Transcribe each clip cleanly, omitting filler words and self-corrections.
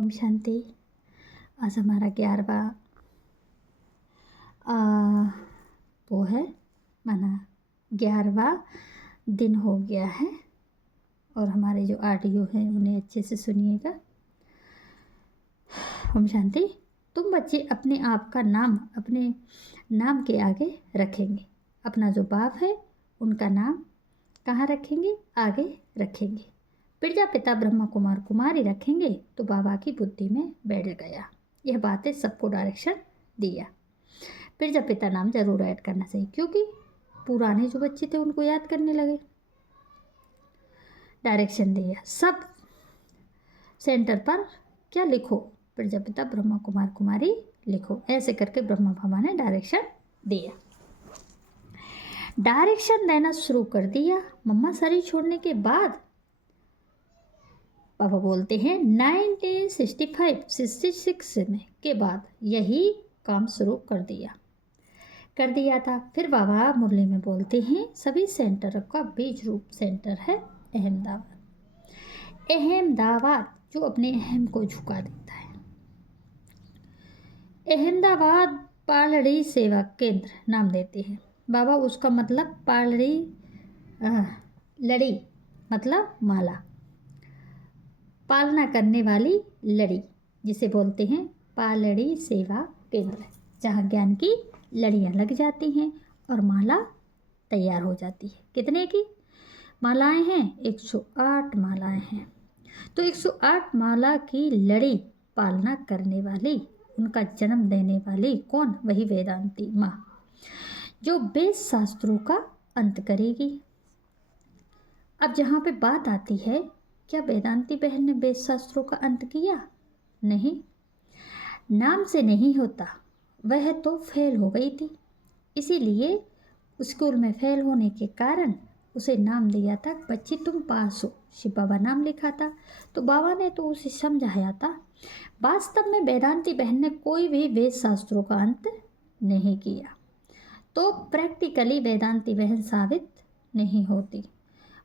ओम शांति। आज हमारा 11वां वो है माना 11वां दिन हो गया है और हमारे जो ऑडियो हैं उन्हें अच्छे से सुनिएगा। ओम शांति। तुम बच्चे अपने आप का नाम अपने नाम के आगे रखेंगे। अपना जो बाप है उनका नाम कहाँ रखेंगे? आगे रखेंगे। प्रजापिता ब्रह्मा कुमार कुमारी रखेंगे तो बाबा की बुद्धि में बैठ गया। यह बातें सबको डायरेक्शन दिया। प्रजापिता नाम जरूर ऐड करना चाहिए क्योंकि पुराने जो बच्चे थे उनको याद करने लगे। डायरेक्शन दिया सब सेंटर पर क्या लिखो? प्रजापिता ब्रह्मा कुमार कुमारी लिखो। ऐसे करके ब्रह्मा बाबा ने डायरेक्शन दिया। डायरेक्शन देना शुरू कर दिया। मम्मा शरीर छोड़ने के बाद पापा बोलते हैं 1965-66 में के बाद यही काम शुरू कर दिया था। फिर बाबा मुरली में बोलते हैं सभी सेंटर का बीज रूप सेंटर है अहमदाबाद जो अपने अहम को झुका देता है। अहमदाबाद पालड़ी सेवा केंद्र नाम देते हैं बाबा। उसका मतलब पालड़ी लड़ी मतलब माला पालना करने वाली लड़ी जिसे बोलते हैं पालड़ी सेवा केंद्र, जहाँ ज्ञान की लड़ियाँ लग जाती हैं और माला तैयार हो जाती है। कितने की मालाएं हैं? 108 मालाएं हैं। तो 108 माला की लड़ी पालना करने वाली, उनका जन्म देने वाली कौन? वही वेदांती माँ जो वेद शास्त्रों का अंत करेगी। अब जहाँ पे बात आती है, क्या वेदांती बहन ने वेद शास्त्रों का अंत किया? नहीं, नाम से नहीं होता। वह तो फेल हो गई थी, इसीलिए स्कूल में फेल होने के कारण उसे नाम दिया था बच्ची तुम पास हो। शिव बाबा नाम लिखा था तो बाबा ने तो उसे समझाया था। वास्तव में वेदांती बहन ने कोई भी वेद शास्त्रों का अंत नहीं किया, तो प्रैक्टिकली वेदांती बहन साबित नहीं होती।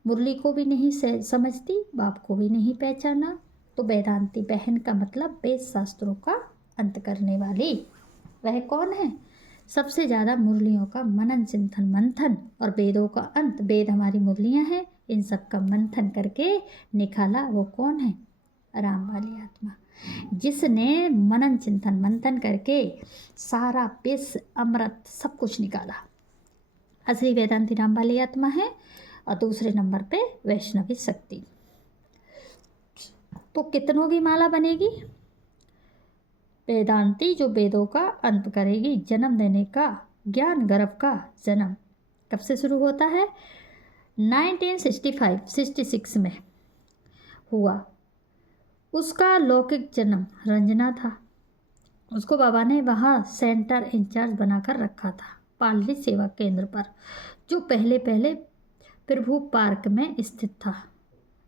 मुरली को भी नहीं समझती, बाप को भी नहीं पहचाना, तो वेदांती बहन का मतलब वेद शास्त्रों का अंत करने वाली वह कौन है? सबसे ज़्यादा मुरलियों का मनन चिंतन मंथन और वेदों का अंत, वेद हमारी मुरलियाँ हैं, इन सब का मंथन करके निकाला वो कौन है? राम वाली आत्मा, जिसने मनन चिंतन मंथन करके सारा विष अमृत सब कुछ निकाला। असली वेदांती राम वाली आत्मा है और दूसरे नंबर पे वैष्णवी शक्ति। तो कितनों की माला बनेगी? वेदांती जो वेदों का अंत करेगी, जन्म देने का, ज्ञान गर्भ का जन्म कब से शुरू होता है? 1965-66 में हुआ। उसका लौकिक जन्म रंजना था। उसको बाबा ने वहाँ सेंटर इंचार्ज बनाकर रखा था पालड़ी सेवा केंद्र पर, जो पहले प्रभु पार्क में स्थित था।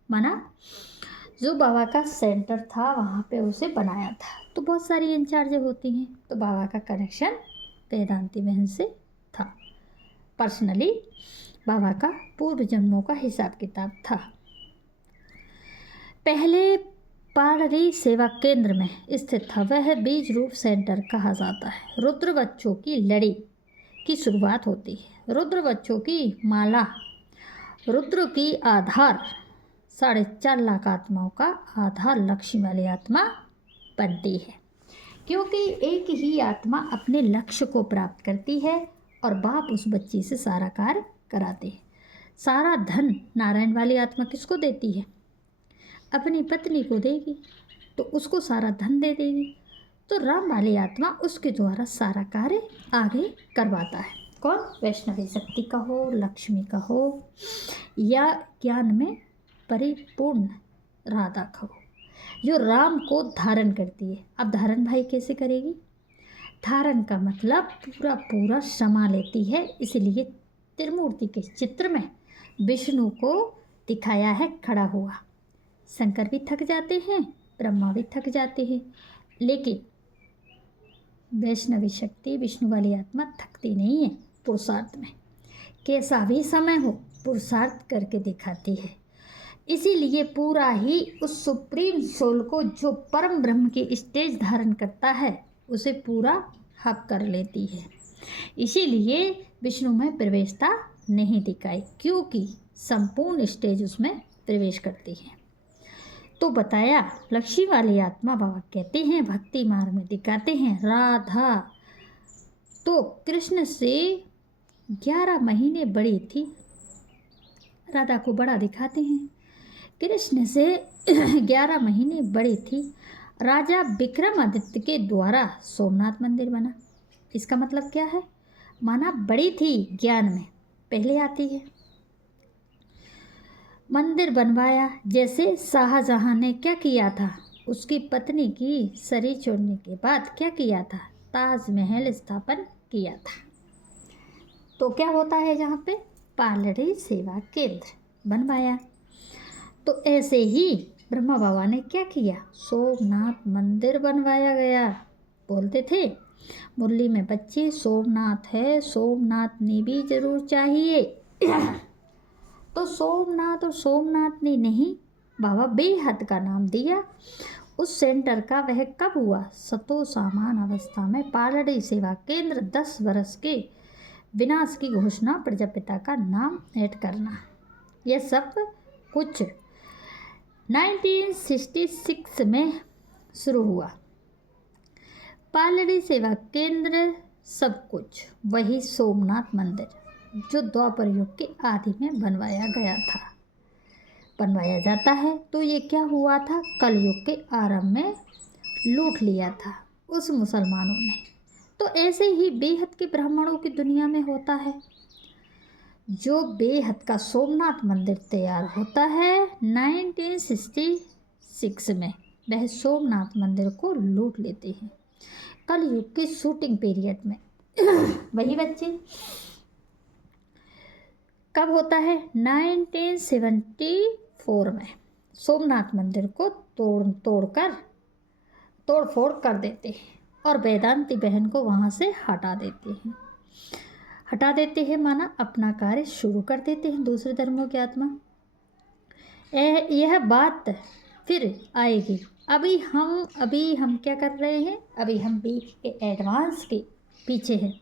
माना जो बाबा का सेंटर था वहाँ पे उसे बनाया था। तो बहुत सारी इंचार्जें होती हैं, तो बाबा का कनेक्शन वेदांती बहन से था। पर्सनली बाबा का पूर्व जन्मों का हिसाब किताब था। पहले पालड़ी सेवा केंद्र में स्थित था। वह बीज रूप सेंटर कहा जाता है। रुद्र बच्चों की लड़ी की शुरुआत होती है। रुद्र बच्चों की माला, रुद्र की आधार 4.5 लाख आत्माओं का आधार लक्ष्मी वाली आत्मा बनती है, क्योंकि एक ही आत्मा अपने लक्ष्य को प्राप्त करती है और बाप उस बच्ची से सारा कार्य कराते हैं। सारा धन नारायण वाली आत्मा किसको देती है? अपनी पत्नी को देगी, तो उसको सारा धन दे देगी। तो राम वाली आत्मा उसके द्वारा सारा कार्य आगे करवाता है। कौन? वैष्णवी शक्ति का हो, लक्ष्मी का हो, या ज्ञान में परिपूर्ण राधा का हो, जो राम को धारण करती है। अब धारण भाई कैसे करेगी? धारण का मतलब पूरा समा लेती है। इसलिए त्रिमूर्ति के चित्र में विष्णु को दिखाया है खड़ा हुआ। शंकर भी थक जाते हैं, ब्रह्मा भी थक जाते हैं, लेकिन वैष्णवी शक्ति विष्णु वाली आत्मा थकती नहीं है। पुरुषार्थ में कैसा भी समय हो पुरुषार्थ करके दिखाती है। इसीलिए पूरा ही उस सुप्रीम सोल को, जो परम ब्रह्म की स्टेज धारण करता है, उसे पूरा हक कर लेती है। इसीलिए विष्णु में प्रवेशता नहीं दिखाई, क्योंकि संपूर्ण स्टेज उसमें प्रवेश करती है। तो बताया लक्ष्मी वाली आत्मा बाबा कहते हैं भक्ति मार्ग में दिखाते हैं राधा तो कृष्ण से 11 महीने बड़ी थी। राधा को बड़ा दिखाते हैं, कृष्ण से 11 महीने बड़ी थी। राजा विक्रमादित्य के द्वारा सोमनाथ मंदिर बना। इसका मतलब क्या है? माना बड़ी थी, ज्ञान में पहले आती है। मंदिर बनवाया, जैसे शाहजहां ने क्या किया था, उसकी पत्नी की शरीर छोड़ने के बाद क्या किया था, ताजमहल स्थापन किया था। तो क्या होता है जहाँ पे पालड़ी सेवा केंद्र बनवाया। तो ऐसे ही ब्रह्मा बाबा ने क्या किया, सोमनाथ मंदिर बनवाया गया। बोलते थे मुरली में बच्चे, सोमनाथ है, सोमनाथ ने भी जरूर चाहिए। तो सोमनाथ और सोमनाथ ने नहीं, बाबा बेहद का नाम दिया उस सेंटर का। वह कब हुआ? सतो सामान अवस्था में पालड़ी सेवा केंद्र 10 वर्ष के विनाश की घोषणा, प्रजापिता का नाम ऐड करना, यह सब कुछ 1966 में शुरू हुआ। पालड़ी सेवा केंद्र सब कुछ वही सोमनाथ मंदिर जो द्वापर युग के आदि में बनवाया गया था, बनवाया जाता है। तो ये क्या हुआ था, कलयुग के आरंभ में लूट लिया था उस मुसलमानों ने। तो ऐसे ही बेहद के ब्राह्मणों की दुनिया में होता है। जो बेहद का सोमनाथ मंदिर तैयार होता है 1966 में, वह सोमनाथ मंदिर को लूट लेते हैं कलयुग की शूटिंग पीरियड में। वही बच्चे कब होता है? 1974 में सोमनाथ मंदिर को तोड़ फोड़ कर देते हैं और वेदांती बहन को वहाँ से हटा देते हैं, माना अपना कार्य शुरू कर देते हैं दूसरे धर्मों की आत्मा। यह बात फिर आएगी। अभी हम क्या कर रहे हैं, अभी हम बी के एडवांस के पीछे हैं।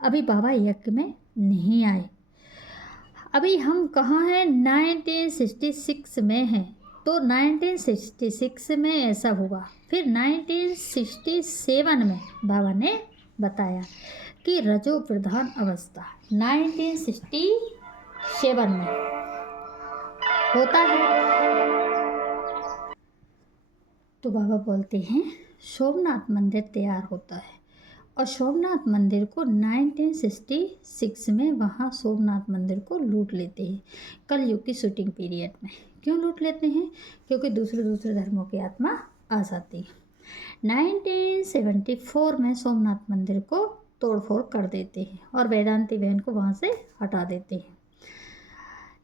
अभी बाबा यज्ञ में नहीं आए। अभी हम कहाँ हैं? 1966 में हैं। तो 1966 में ऐसा हुआ। फिर 1967 में बाबा ने बताया कि रजो प्रधान अवस्था 1967 में होता है। तो बाबा बोलते हैं सोमनाथ मंदिर तैयार होता है और सोमनाथ मंदिर को 1966 में वहाँ सोमनाथ मंदिर को लूट लेते हैं कलयुग की शूटिंग पीरियड में। क्यों लूट लेते हैं? क्योंकि दूसरे धर्मों की आत्मा आ जाती है। 1974 में सोमनाथ मंदिर को तोड़फोड़ कर देते हैं और वेदांती बहन को वहाँ से हटा देते हैं।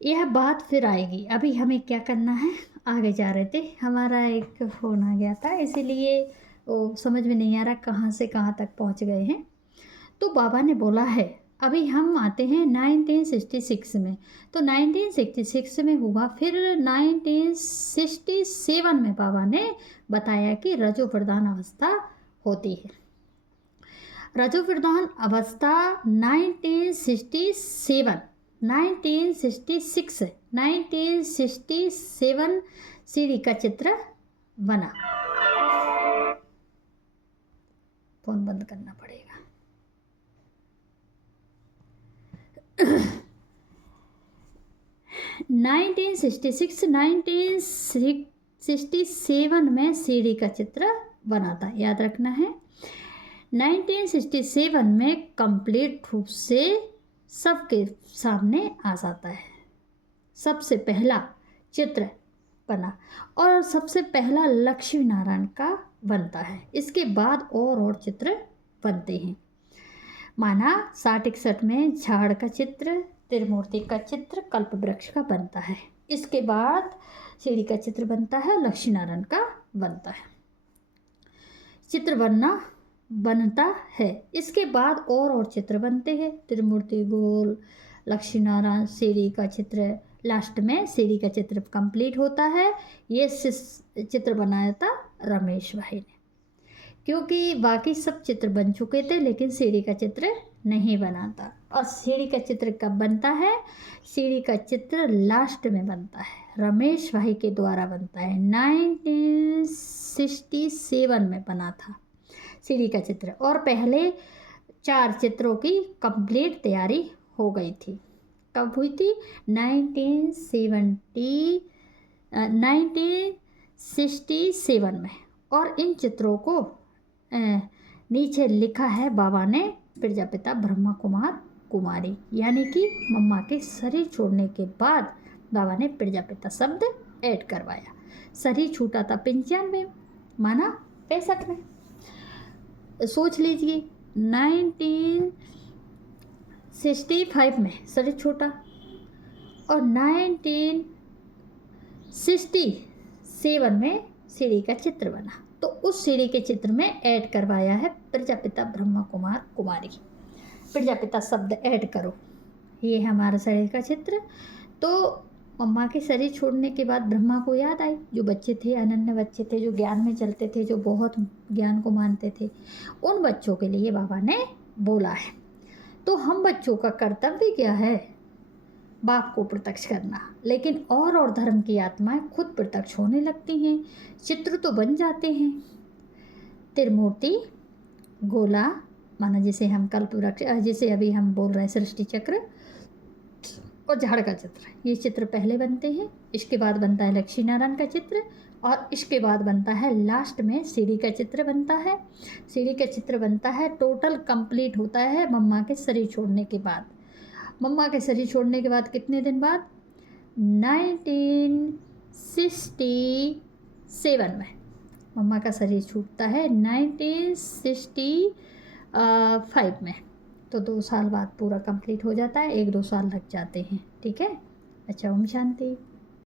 यह बात फिर आएगी। अभी हमें क्या करना है, आगे जा रहे थे, हमारा एक फ़ोन आ गया था, इसीलिए वो समझ में नहीं आ रहा कहाँ से कहाँ तक पहुँच गए हैं। तो बाबा ने बोला है अभी हम आते हैं 1966 में। तो 1966 में हुआ। फिर 1967 में बाबा ने बताया कि रजो प्रधान अवस्था होती है। रजो प्रधान अवस्था 1967 सीढ़ी का चित्र बना। फोन बंद करना पड़ेगा। 1967 में सीढ़ी का चित्र बना था, याद रखना है। 1967 में कंप्लीट रूप से सबके सामने आ जाता है। सबसे पहला चित्र बना और सबसे पहला लक्ष्मी नारायण का बनता है। इसके बाद और चित्र बनते हैं। माना 60-61 में झाड़ का चित्र, त्रिमूर्ति का चित्र, कल्प वृक्ष का बनता है। इसके बाद सीढ़ी का चित्र बनता है, लक्ष्मी नारायण का बनता है। चित्र बनता है। इसके बाद और चित्र बनते हैं, त्रिमूर्ति, गोल, लक्ष्मी नारायण, सीढ़ी का चित्र, लास्ट में सीढ़ी का चित्र कंप्लीट होता है। ये चित्र बनाया था रमेश भाई ने, क्योंकि बाकी सब चित्र बन चुके थे लेकिन सीढ़ी का चित्र नहीं बना था। और सीढ़ी का चित्र कब बनता है? सीढ़ी का चित्र लास्ट में बनता है, रमेश भाई के द्वारा बनता है। 1967 में बना था सीढ़ी का चित्र, और पहले 4 चित्रों की कंप्लीट तैयारी हो गई थी। कब हुई थी? 1967 में। और इन चित्रों को नीचे लिखा है बाबा ने प्रजापिता ब्रह्मा कुमार कुमारी, यानी कि मम्मा के शरीर छोड़ने के बाद बाबा ने प्रजापिता शब्द ऐड करवाया। शरीर छूटा था 95, माना 65 में। सोच लीजिए 1965 में शरीर छोटा और 1967 में सीढ़ी का चित्र बना, तो उस सीढ़ी के चित्र में ऐड करवाया है प्रजापिता ब्रह्मा कुमार कुमारी। प्रजापिता शब्द ऐड करो, ये हमारा शरीर का चित्र। तो मम्मा के शरीर छोड़ने के बाद ब्रह्मा को याद आई, जो बच्चे थे, अनन्य बच्चे थे, जो ज्ञान में चलते थे, जो बहुत ज्ञान को मानते थे, उन बच्चों के लिए बाबा ने बोला है। तो हम बच्चों का कर्तव्य क्या है? बाप को प्रत्यक्ष करना। लेकिन और धर्म की आत्माएं खुद प्रत्यक्ष होने लगती हैं, चित्र तो बन जाते हैं। त्रिमूर्ति, गोला, माना जिसे हम कल्पवृक्ष, जिसे अभी हम बोल रहे हैं सृष्टि चक्र, और झाड़ का चित्र, ये चित्र पहले बनते हैं। इसके बाद बनता है लक्ष्मी नारायण का चित्र, और इसके बाद बनता है लास्ट में सीढ़ी का चित्र बनता है। सीढ़ी का चित्र बनता है, टोटल कंप्लीट होता है मम्मा के शरीर छोड़ने के बाद। मम्मा के शरीर छोड़ने के बाद कितने दिन बाद? 1967 में मम्मा का शरीर छूटता है, 1965 में। तो 2 साल बाद पूरा कंप्लीट हो जाता है, 1-2 साल लग जाते हैं। ठीक है, अच्छा, ओम शांति।